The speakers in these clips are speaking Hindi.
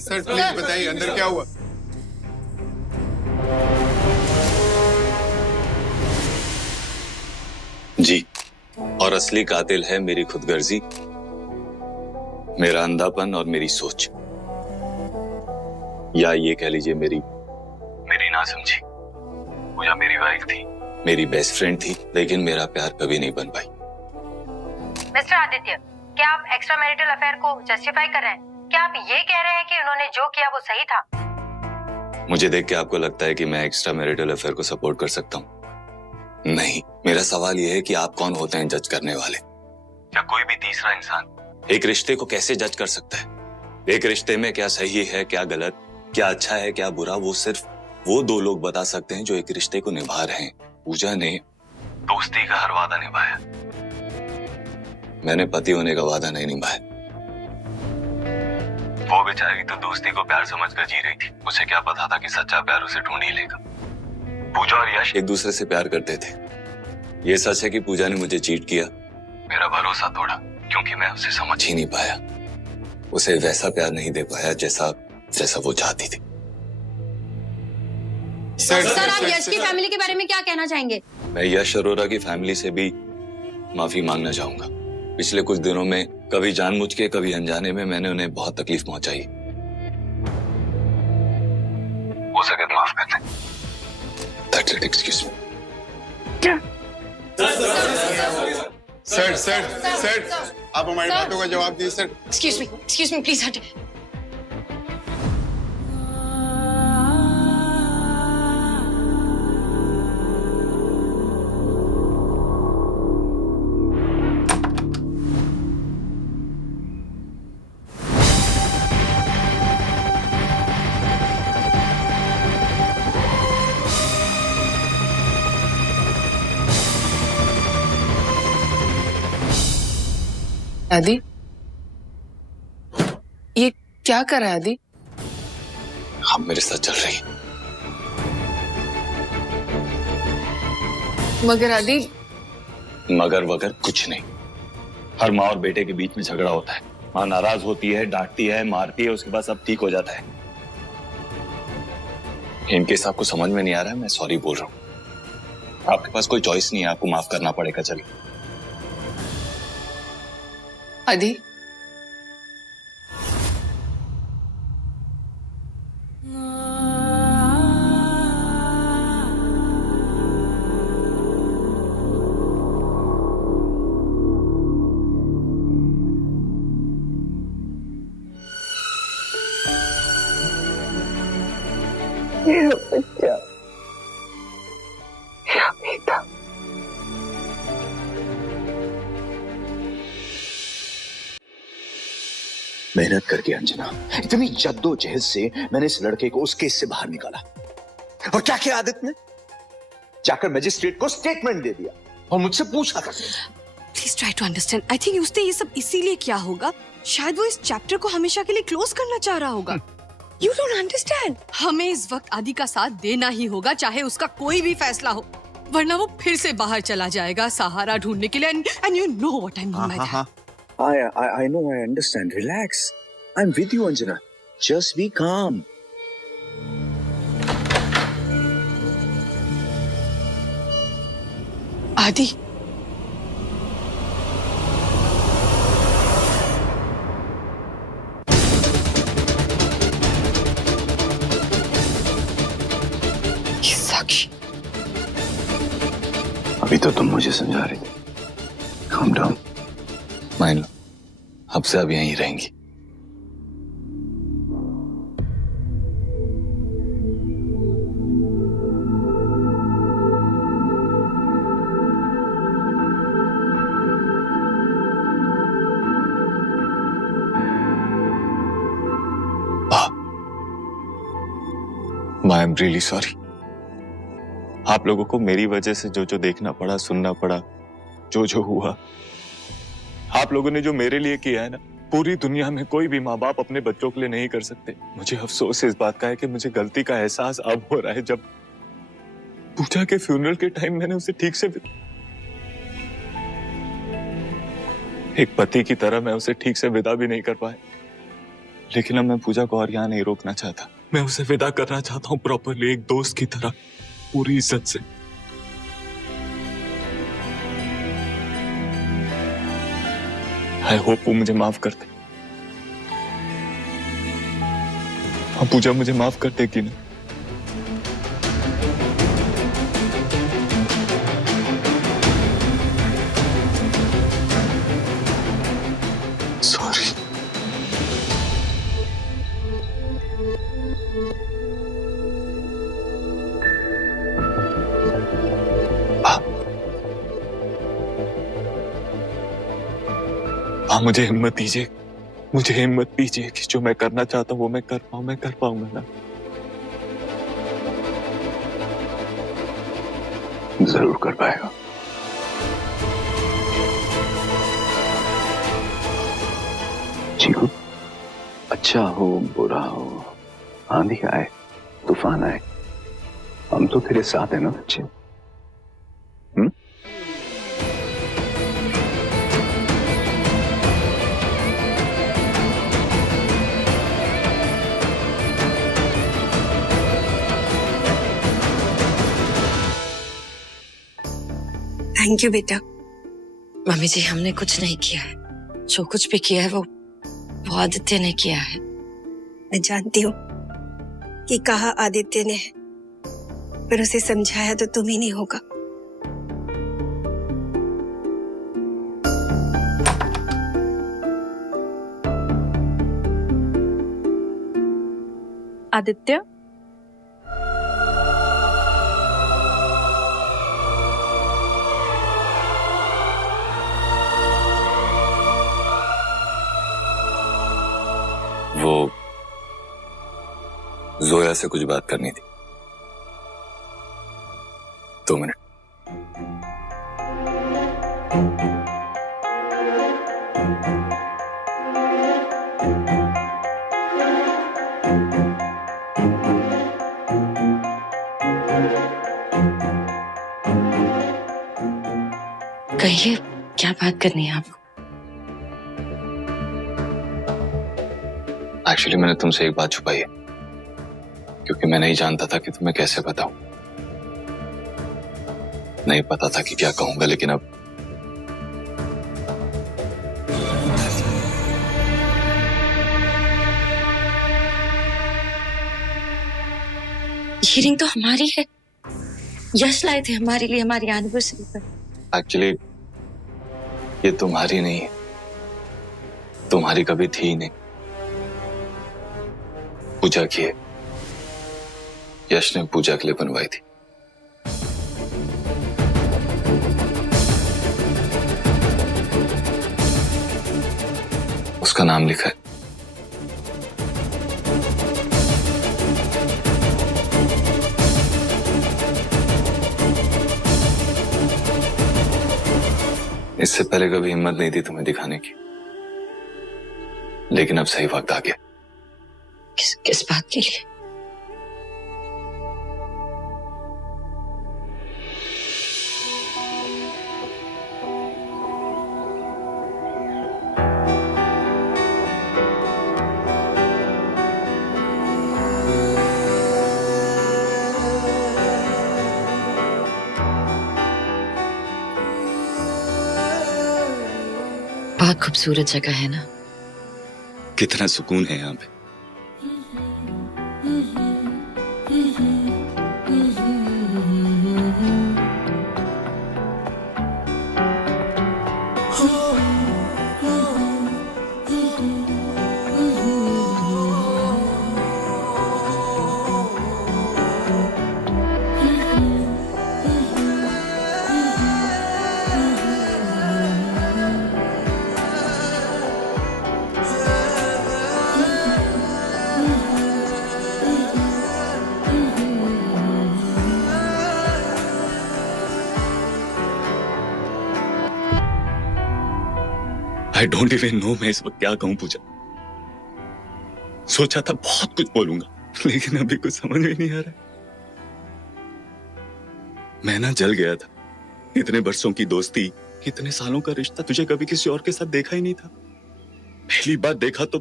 सर प्लीज बताइए अंदर क्या हुआ। जी, और असली कातिल है मेरी खुदगर्जी, मेरा अंधापन और मेरी सोच, या ये कह लीजिए मेरी नासमझी। पूजा मेरी वाइफ थी, मेरी बेस्ट फ्रेंड थी, लेकिन मेरा प्यार कभी नहीं बन पाई। मिस्टर आदित्य, क्या आप एक्स्ट्रा मैरिटल अफेयर को जस्टिफाई कर रहे हैं? क्या आप ये कह रहे हैं कि उन्होंने जो किया वो सही था? मुझे देख के आपको लगता है कि मैं एक्स्ट्रा मैरिटल अफेयर को सपोर्ट कर सकता हूँ? नहीं, मेरा सवाल यह है कि आप कौन होते हैं जज करने वाले? या कोई भी तीसरा इंसान एक रिश्ते को कैसे जज कर सकता है? एक रिश्ते में क्या सही है, क्या गलत, क्या अच्छा है, क्या बुरा, वो सिर्फ वो दो लोग बता सकते हैं जो एक रिश्ते को निभा रहे हैं। पूजा ने दोस्ती का हर वादा निभाया, मैंने पति होने का वादा नहीं निभाया। वो बेचारी तो दोस्ती को प्यार समझकर जी रही थी, उसे क्या पता था कि सच्चा प्यार उसे ढूंढ ही लेगा। पूजा और यश एक दूसरे से प्यार करते थे। ये सच है कि पूजा ने मुझे चीट किया, मेरा भरोसा तोड़ा, क्योंकि मैं उसे समझ ही नहीं पाया, उसे वैसा प्यार नहीं दे पाया जैसा वो चाहती थी। सर आप यश की फैमिली के बारे में क्या कहना चाहेंगे? मैं यश अरोरा की फैमिली से भी माफी मांगना चाहूंगा। पिछले कुछ दिनों में कभी जानबूझ के कभी अनजाने में मैंने उन्हें बहुत तकलीफ पहुंचाई। हो सके तो माफ कर दें। That's it, excuse me. Sir आप हमारी बातों का जवाब दीजिए सर। एक्सक्यूज मी प्लीज हट। आदि, ये क्या कर रहा है आदि? आप मेरे साथ चल रही हैं। मगर आदि, मगर वगर कुछ नहीं। हर माँ और बेटे के बीच में झगड़ा होता है, माँ नाराज होती है, डांटती है, मारती है, उसके बाद सब ठीक हो जाता है। इनकेस आपको समझ में नहीं आ रहा है, मैं सॉरी बोल रहा हूँ। आपके पास कोई चॉइस नहीं है, आपको माफ करना पड़ेगा। चलिए। आदि, मेरा बच्चा, मेरा बेटा। मेहनत करके अंजना, इतनी जद्दोजहद से मैंने इस लड़के को उस केस से बाहर निकाला, और क्या किया आदित्य ने? जाकर मजिस्ट्रेट को स्टेटमेंट दे दिया और मुझसे पूछा करते। Please try to understand. I think उसने ये सब इसीलिए किया होगा, शायद वो इस चैप्टर को हमेशा के लिए क्लोज करना चाह रहा होगा। यू डोंट अंडरस्टैंड, हमें इस वक्त आदि का साथ देना ही होगा, चाहे उसका कोई भी फैसला हो, वरना वो फिर से बाहर चला जाएगा सहारा ढूंढने के लिए। And you know what I mean by that. I know, I understand. Relax. I'm with you, Anjana. Just be calm. आदि, ये साक्षी। अभी तो तुम मुझे समझा रही थी। Calm down. मान लो, अब से अब यहीं रहेंगी। I am really sorry. आप लोगों को मेरी वजह से जो जो देखना पड़ा, सुनना पड़ा, जो जो हुआ, आप लोगों ने जो मेरे लिए किया है ना, पूरी दुनिया में कोई भी माँ बाप अपने बच्चों के लिए नहीं कर सकते। मुझे अफसोस इस बात का है कि मुझे गलती का एहसास अब हो रहा है, जब पूजा के फ्यूनरल के टाइम मैंने उसे ठीक से एक पति की तरह मैं उसे ठीक से विदा भी नहीं कर पाया, लेकिन अब मैं पूजा को और यहाँ नहीं रोकना चाहता। मैं उसे विदा करना चाहता हूँ प्रॉपरली, एक दोस्त की तरह, पूरी इज्जत से। आई होप वो मुझे माफ कर दे। हाँ पूजा, मुझे माफ कर देगी ना? सॉरी। मुझे हिम्मत दीजिए, मुझे हिम्मत दीजिए कि जो मैं करना चाहता हूँ वो मैं कर पाऊंगा ना? जरूर कर पाएगा। चीकू, अच्छा हो बुरा हो, आंधी आए तूफान आए, हम तो तेरे साथ है ना बच्चे। थैंक यू बेटा। मम्मी जी, हमने कुछ नहीं किया है, जो कुछ भी किया है वो आदित्य ने किया है। मैं जानती हूँ कि कहा आदित्य ने, पर उसे समझाया तो तुम ही नहीं होगा। आदित्य, वो जोया से कुछ बात करनी थी। 2 मिनट। कहिए, क्या बात करनी है आपको? एक्चुअली मैंने तुमसे एक बात छुपाई है, क्योंकि मैं नहीं जानता था कि तुम्हें कैसे बताऊं। नहीं पता था कि क्या कहूंगा, लेकिन अब ये रिंग तो हमारी है, यश लाए थे हमारे लिए हमारी एनिवर्सरी पर। एक्चुअली ये तुम्हारी नहीं है, तुम्हारी कभी थी ही नहीं, पूजा की है। यश ने पूजा के लिए बनवाई थी। उसका नाम लिखा है। इससे पहले कभी हिम्मत नहीं थी तुम्हें दिखाने की, लेकिन अब सही वक्त आ गया। किस बात के लिए? बहुत खूबसूरत जगह है ना? कितना सुकून है यहाँ पे। I don't even know मैं इस वक्त क्या कहूं पूजा। सोचा था बहुत कुछ बोलूंगा, लेकिन अभी कुछ समझ में नहीं आ रहा। मैं ना जल गया था। इतने बरसों की दोस्ती इतने सालों का रिश्ता तुझे कभी किसी और के साथ देखा ही नहीं था। पहली बार देखा तो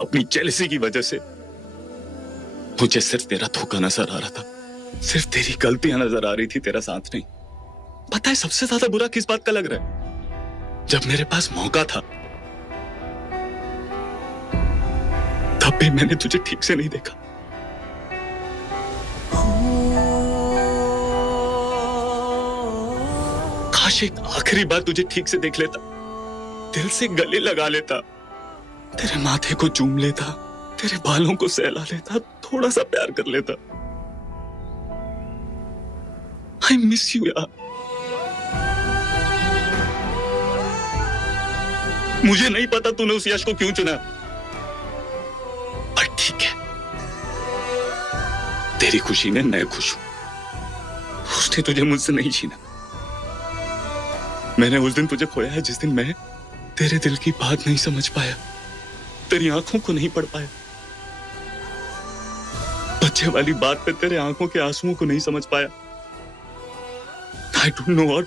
अपनी जेलसी की वजह से। मुझे सिर्फ तेरा धोखा नजर आ रहा था, सिर्फ तेरी गलतियां नजर आ रही थी, तेरा साथ नहीं। पता है सबसे ज्यादा बुरा किस बात का लग रहा है? जब मेरे पास मौका था तब भी मैंने तुझे ठीक से नहीं देखा। काश एक आखिरी बार तुझे ठीक से देख लेता, दिल से गले लगा लेता, तेरे माथे को चूम लेता, तेरे बालों को सहला लेता, थोड़ा सा प्यार कर लेता। आई मिस यू यार। मुझे नहीं पता तूने उस यश को क्यों चुना, पर ठीक है, तेरी खुशी में मैं खुश हूं। उसने तुझे मुझसे नहीं छीना। मैंने उस दिन तुझे खोया है जिस दिन मैं तेरे दिल की बात नहीं समझ पाया, तेरी आंखों को नहीं पढ़ पाया, बच्चे वाली बात पे तेरे आंखों के आंसुओं को नहीं समझ पाया। I don't know what.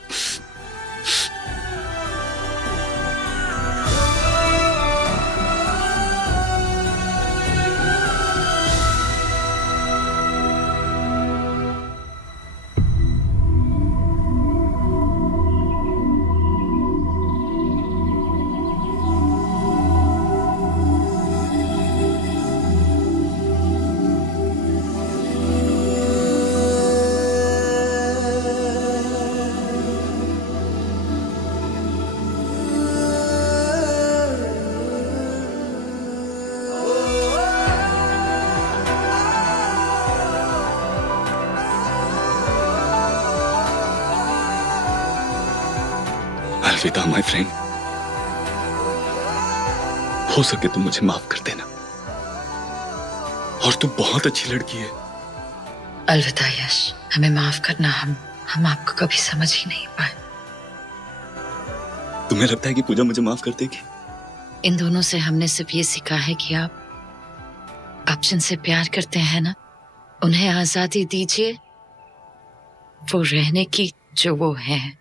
अलविदा माय फ्रेंड। हो सके तो मुझे माफ कर देना, और तू बहुत अच्छी लड़की है। अलविदा यश, हमें माफ करना, हम आपको कभी समझ ही नहीं पाए। तुम्हें लगता है कि पूजा मुझे माफ कर देगी? इन दोनों से हमने सिर्फ ये सीखा है कि आप जिनसे प्यार करते हैं ना, उन्हें आजादी दीजिए वो रहने की जो वो हैं।